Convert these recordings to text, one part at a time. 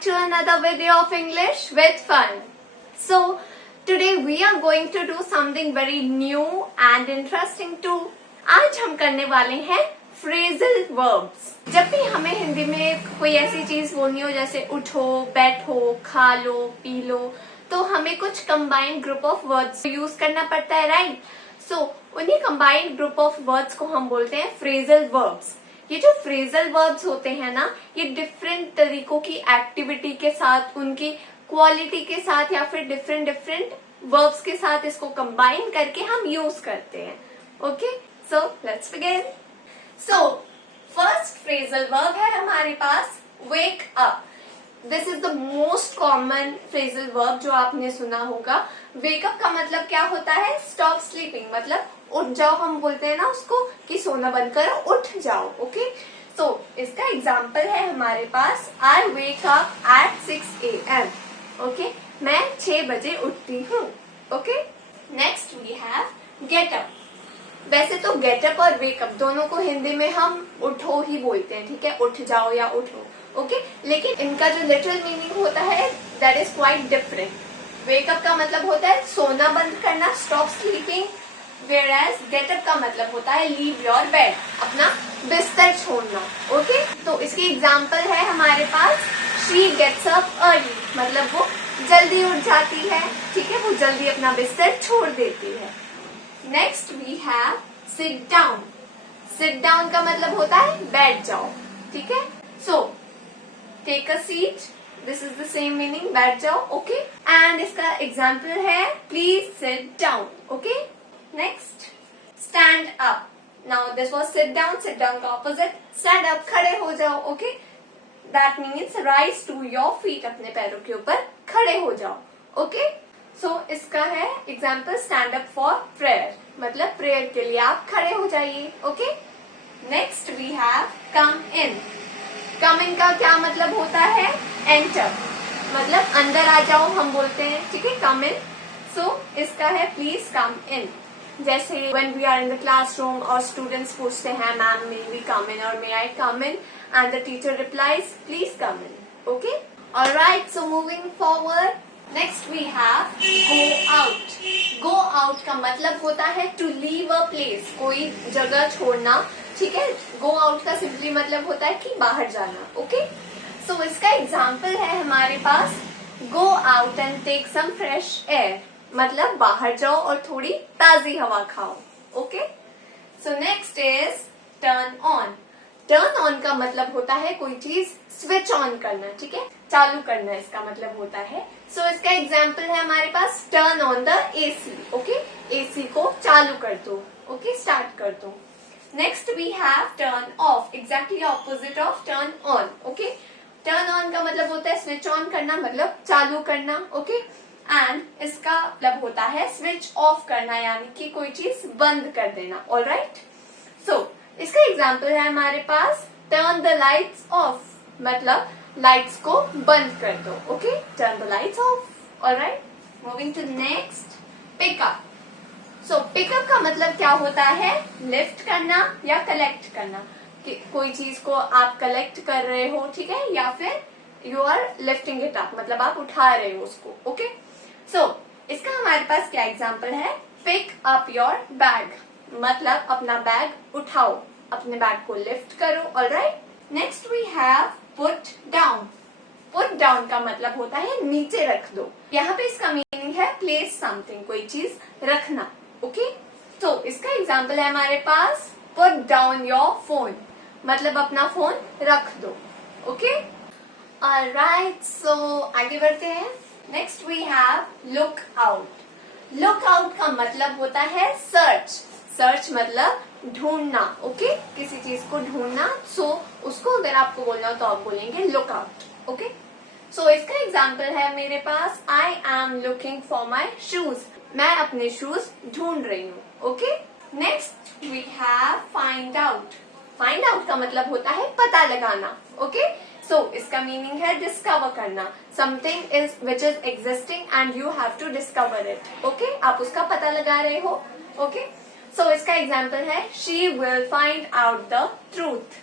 back to another video of English with fun. So today we are going to do something very new and interesting too. आज हम करने वाले हैं phrasal verbs. जब भी हमें हिंदी में कोई ऐसी चीज बोलनी हो जैसे उठो, बैठो, खा लो, पी लो, तो हमें कुछ combined group of words use करना पड़ता है, राइट? सो उन्हीं कंबाइंड ग्रुप ऑफ वर्ड्स को हम बोलते हैं फ्रेजल वर्ब्स. ये जो फ्रेजल वर्ब्स होते हैं ना, ये डिफरेंट तरीकों की एक्टिविटी के साथ, उनकी क्वालिटी के साथ या फिर डिफरेंट वर्ब्स के साथ इसको कंबाइन करके हम यूज करते हैं. Okay, so let's begin. So first phrasal verb है हमारे पास wake up. This is the most common phrasal verb जो आपने सुना होगा. वेकअप का मतलब क्या होता है? स्टॉप स्लीपिंग, मतलब उठ जाओ. हम बोलते हैं ना उसको कि सोना बंद करो, उठ जाओ. ओके, सो इसका एग्जाम्पल है हमारे पास I wake up at 6 AM. Okay, मैं 6 बजे उठती हूँ. Okay, next we have get up. वैसे तो गेटअप और वेकअप दोनों को हिंदी में हम उठो ही बोलते हैं, ठीक है? उठ जाओ या उठो. ओके, लेकिन इनका जो लिटरल मीनिंग होता है that is quite different. Wake up का मतलब होता है सोना बंद करना, स्टॉप स्लीपिंग, वेयरएज गेटअप का मतलब होता है लीव योर बेड, अपना बिस्तर छोड़ना. ओके, तो इसकी एग्जांपल है हमारे पास शी गेट्स अप अर्ली, मतलब वो जल्दी उठ जाती है, ठीक है? वो जल्दी अपना बिस्तर छोड़ देती है. Next we have sit down. Sit down का मतलब होता है बैठ जाओ, ठीक है? So take a seat, this is the same meaning, बैठ जाओ. ओके, एंड इसका एग्जाम्पल है please sit down. Okay, next stand up. Now this was sit down. Sit down का ऑपोजिट स्टैंड अप, खड़े हो जाओ. Okay, that means rise to your feet, अपने पैरों के ऊपर खड़े हो जाओ. ओके, सो इसका है example stand up for prayer, मतलब प्रेयर के लिए आप खड़े हो जाइए. Okay, next we have come in. Come in का क्या मतलब होता है? एंटर, मतलब अंदर आ जाओ हम बोलते हैं, ठीक है? कम इन. सो इसका है प्लीज कम इन. जैसे when we are in the classroom और students पूछते हैं ma'am may we come in और may I come in, and the teacher replies please come in. Okay, alright, so moving forward, next we have go out. Go out का मतलब होता है to leave a place, कोई जगह छोड़ना, ठीक है? go out का सिंपली मतलब होता है कि बाहर जाना. ओके, सो इसका एग्जाम्पल है हमारे पास go out and take some fresh air, मतलब बाहर जाओ और थोड़ी ताजी हवा खाओ. Okay, so next is turn on. Turn on का मतलब होता है कोई चीज स्विच ऑन करना, ठीक है? चालू करना इसका मतलब होता है. सो इसका एग्जाम्पल है हमारे पास turn on the AC. Okay, AC को चालू कर दो. ओके, स्टार्ट कर दो. Next we have turn off, exactly opposite of turn on. Okay, turn on का मतलब होता है स्विच ऑन करना, मतलब चालू करना. ओके, एंड इसका मतलब होता है स्विच ऑफ करना, यानी कि कोई चीज बंद कर देना. ऑलराइट, सो इसका एग्जाम्पल है हमारे पास टर्न द लाइट्स ऑफ, मतलब लाइट्स को बंद कर दो. Okay, turn the lights off. Alright, moving to next, pickup. सो पिकअप का मतलब क्या होता है? लिफ्ट करना या कलेक्ट करना, कि कोई चीज को आप कलेक्ट कर रहे हो, ठीक है? या फिर you are lifting it up, मतलब आप उठा रहे हो उसको. ओके, सो इसका हमारे पास क्या एग्जाम्पल है? पिक अप योर बैग, मतलब अपना बैग उठाओ, अपने बैग को लिफ्ट करो. Alright, next we have put down. Put down का मतलब होता है नीचे रख दो. यहाँ पे इसका मीनिंग है प्लेस समथिंग, कोई चीज रखना. ओके, तो इसका एग्जाम्पल है हमारे पास पुट डाउन योर फोन, मतलब अपना फोन रख दो. ओके, ऑलराइट, सो आगे बढ़ते हैं. Next we have look out. Look out का मतलब होता है सर्च. सर्च मतलब ढूंढना. ओके, किसी चीज को ढूंढना. सो उसको अगर आपको बोलना हो तो आप बोलेंगे लुक आउट. ओके, सो इसका एग्जाम्पल है मेरे पास I am looking for my shoes, मैं अपने शूज ढूंढ रही हूँ. Okay, next we have find out. Find out का मतलब होता है पता लगाना. ओके, सो इसका मीनिंग है डिस्कवर करना. Something is which is existing and you have to discover it. Okay, आप उसका पता लगा रहे हो. ओके, सो इसका एग्जाम्पल है she will find out the truth,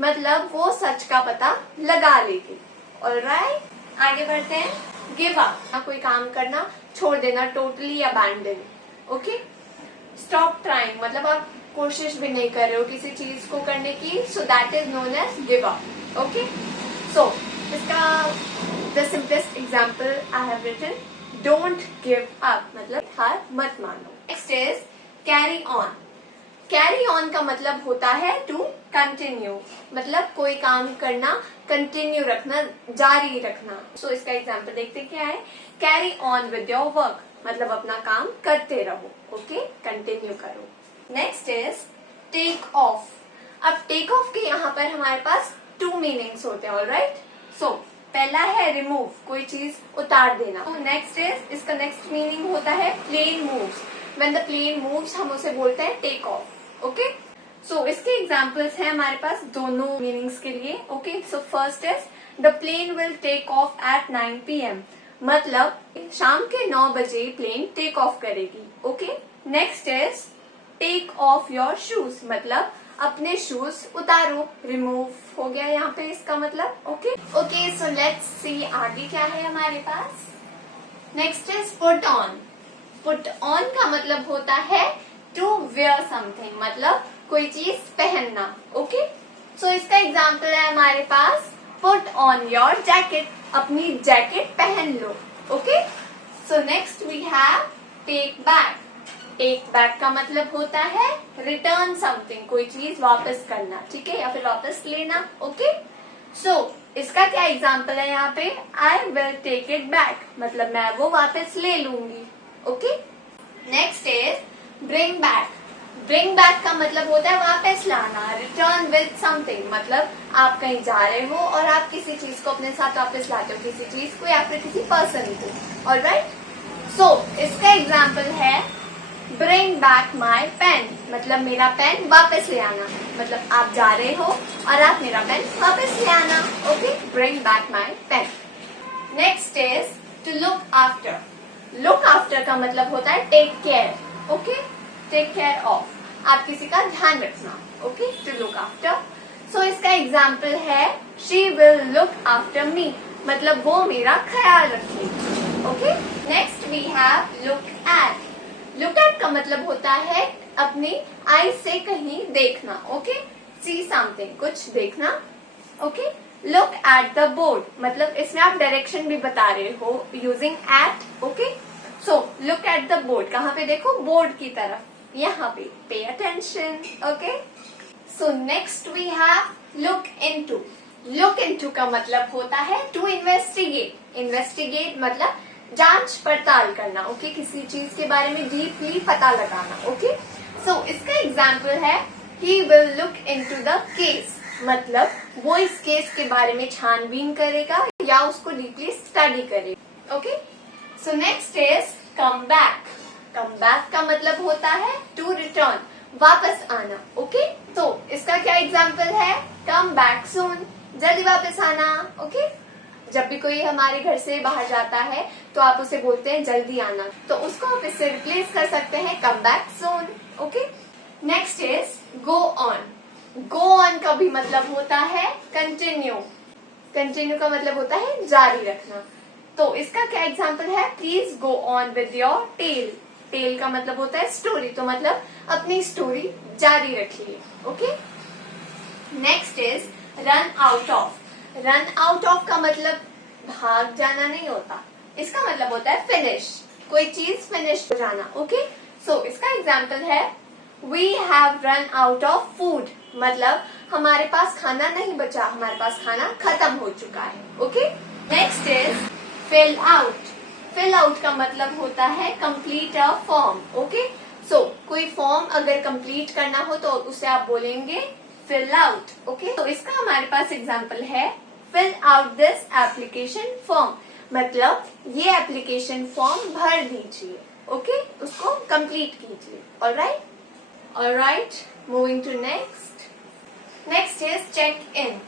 मतलब वो सच का पता लगा लेगी. ऑलराइट, आगे बढ़ते हैं, गिव अप, कोई काम करना छोड़ देना, totally abandon. Okay, stop trying मतलब आप कोशिश भी नहीं कर रहे हो किसी चीज को करने की, so that is known as give up. Okay, so इसका the simplest example I have written, don't give up मतलब हार मत मानो। Next is carry on. Carry on का मतलब होता है टू कंटिन्यू, मतलब कोई काम करना, कंटिन्यू रखना, जारी रखना। सो इसका एग्जाम्पल देखते क्या है, carry on with your work मतलब अपना काम करते रहो। ओके, कंटिन्यू करो। Next is take off. अब टेक ऑफ के यहाँ पर हमारे पास टू मीनिंग्स होते हैं, ऑलराइट। सो पहला है रिमूव, कोई चीज उतार देना। नेक्स्ट इज, इसका नेक्स्ट मीनिंग होता है plane moves. When the plane moves हम उसे बोलते हैं टेक ऑफ। ओके, सो इसके एग्जाम्पल्स हैं हमारे पास दोनों मीनिंग्स के लिए। Okay, so first is the plane will take off at 9 PM मतलब शाम के 9 बजे प्लेन टेक ऑफ करेगी। Okay, next is take off your shoes मतलब अपने शूज उतारो, रिमूव हो गया यहाँ पे इसका मतलब। Okay okay, so let's see आगे क्या है हमारे पास। Next is put on. Put on का मतलब होता है टू वेयर समथिंग मतलब कोई चीज पहनना। ओके, सो इसका एग्जाम्पल है हमारे पास, पुट ऑन योर जैकेट अपनी जैकेट पहन लो। Okay, so next we have take back. Take back का मतलब होता है रिटर्न समथिंग, कोई चीज वापस करना, ठीक है, या फिर वापस लेना। ओके, सो इसका क्या एग्जाम्पल है यहाँ पे, I will take it back मतलब मैं वो वापस ले लूंगी। Okay, next is bring back. Bring back का मतलब होता है वापस लाना, रिटर्न विद समथिंग मतलब आप कहीं जा रहे हो और आप किसी चीज को अपने साथ वापस लाते हो, किसी चीज को या फिर किसी पर्सन को। ऑलराइट, सो इसका एग्जाम्पल है ब्रिंग बैक माई पेन मतलब मेरा पेन वापस ले आना, मतलब आप जा रहे हो और आप मेरा पेन वापस ले आना। Okay, bring back my pen. Next is to look after. Look after का मतलब होता है take care. Okay, take care of, आप किसी का ध्यान रखना। Okay, to look after. So इसका एग्जाम्पल है she will look after me मतलब वो मेरा ख्याल रखेगी। Okay, next we have look at. Look at का मतलब होता है अपनी आई से कहीं देखना। ओके, सी समथिंग कुछ देखना। Okay, look at the board मतलब इसमें आप डायरेक्शन भी बता रहे हो using at. Okay, so look at the board, कहाँ पे देखो, बोर्ड की तरफ, यहाँ पे pay attention. Okay, so next we have look into. Look into का मतलब होता है टू इन्वेस्टिगेट। इन्वेस्टिगेट मतलब जांच पड़ताल करना। ओके, किसी चीज के बारे में डीपली पता लगाना। ओके, सो इसका एग्जाम्पल है he will look into the case मतलब वो इस केस के बारे में छानबीन करेगा या उसको डीपली स्टडी करेगा। Okay, so next is come back. Come back का मतलब होता है टू रिटर्न वापस आना। ओके, तो इसका क्या एग्जाम्पल है, कम बैक सून जल्दी वापस आना। ओके, जब भी कोई हमारे घर से बाहर जाता है तो आप उसे बोलते हैं जल्दी आना, तो उसको आप इससे रिप्लेस कर सकते हैं come back soon. Okay, next is go on. Go on का भी मतलब होता है कंटिन्यू। कंटिन्यू का मतलब होता है जारी रखना। तो इसका क्या एग्जाम्पल है, please go on with your tale. Tale का मतलब होता है स्टोरी, तो मतलब अपनी स्टोरी जारी रखिए। Okay, next is run out of. Run out of का मतलब भाग जाना नहीं होता, इसका मतलब होता है फिनिश, कोई चीज फिनिश हो जाना। ओके, सो इसका एग्जाम्पल है we have run out of food मतलब हमारे पास खाना नहीं बचा, हमारे पास खाना खत्म हो चुका है। Okay, next is fill out. Fill out का मतलब होता है complete a form. Okay, so कोई फॉर्म अगर कंप्लीट करना हो तो उसे आप बोलेंगे फिल आउट। ओके, तो इसका हमारे पास एग्जाम्पल है fill out this application form मतलब ये एप्लीकेशन फॉर्म भर दीजिए। ओके, उसको कंप्लीट कीजिए। Alright, moving to next. Next is check in.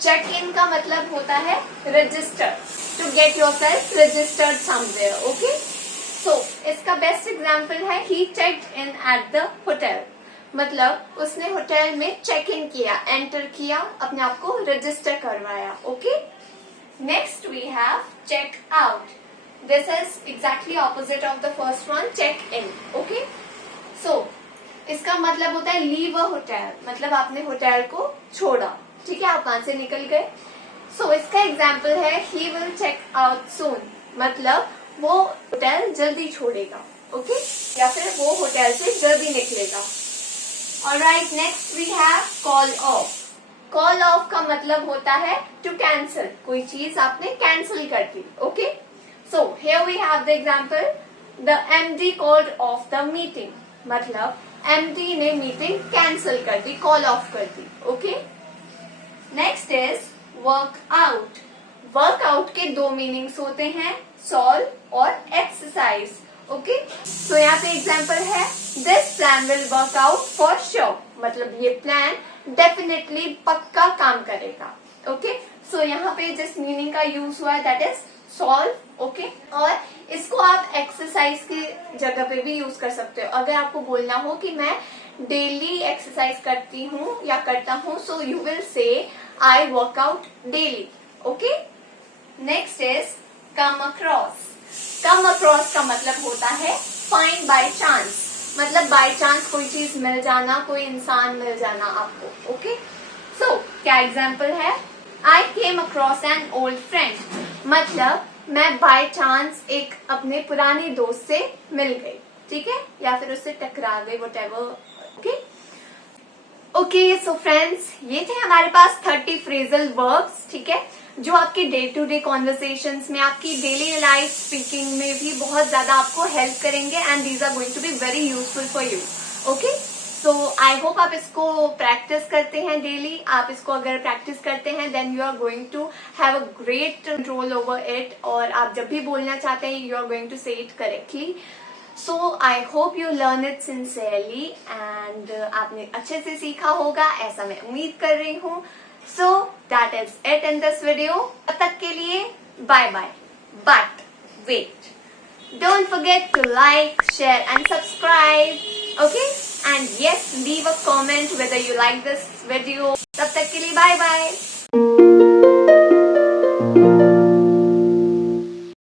Check in का मतलब होता है register, to get yourself registered somewhere. Okay, so इसका बेस्ट एग्जाम्पल है he checked in at the hotel मतलब उसने होटल में चेक इन किया, एंटर किया, अपने आप को रजिस्टर करवाया। Okay, Next we have check out. This is exactly opposite of the first one, check in. Okay? So, इसका मतलब होता है लीव अ होटल, मतलब आपने होटल को छोड़ा, ठीक है, आप वहां से निकल गए. So, इसका एग्जाम्पल है he will check out soon, मतलब वो होटल जल्दी छोड़ेगा. ओके? या फिर वो होटल से जल्दी निकलेगा. Alright, next we have call off. Call of का मतलब होता है टू कैंसल, कोई चीज आपने कैंसिल कर दी. Okay, so here we have the example, the MD called off the meeting, मतलब एमडी ने मीटिंग कैंसिल कर दी, कॉल ऑफ कर दी. Okay, next is work out. Work out के दो मीनिंग्स होते हैं, सॉल्व और एक्सरसाइज. ओके, तो यहाँ पे एग्जाम्पल है, this plan will work out for sure, मतलब ये प्लान डेफिनेटली पक्का काम करेगा. ओके, सो यहाँ पे जिस मीनिंग का यूज हुआ है दैट इज सॉल्व. ओके, और इसको आप एक्सरसाइज की जगह पे भी यूज कर सकते हो. अगर आपको बोलना हो कि मैं डेली एक्सरसाइज करती हूँ या करता हूँ, so you will say I work out daily. Okay, next is come across. Come across का मतलब होता है फाइंड बाय चांस, मतलब बाय चांस कोई चीज मिल जाना, कोई इंसान मिल जाना आपको. ओके, सो क्या एग्जाम्पल है, I came across an old friend, मतलब मैं बाय चांस एक अपने पुराने दोस्त से मिल गई, ठीक है, या फिर उससे टकरा गई, whatever. Okay, okay, so friends, ये थे हमारे पास 30 फ्रेजल वर्ब्स, ठीक है, जो आपके डे टू डे कॉन्वर्सेशंस में, आपकी डेली लाइफ स्पीकिंग में भी बहुत ज्यादा आपको हेल्प करेंगे and these are going to be very useful for you. Okay, so I hope आप इसको प्रैक्टिस करते हैं डेली. आप इसको अगर प्रैक्टिस करते हैं then you are going to have a great control over it, और आप जब भी बोलना चाहते हैं you are going to say it correctly. So I hope you learn it sincerely and आपने अच्छे से सीखा होगा, ऐसा मैं उम्मीद कर रही हूँ. So that is it in this video. तब तक के लिए bye bye. But wait, don't forget to like, share and subscribe. Okay? And yes, leave a comment whether you like this video. तब तक के लिए bye bye.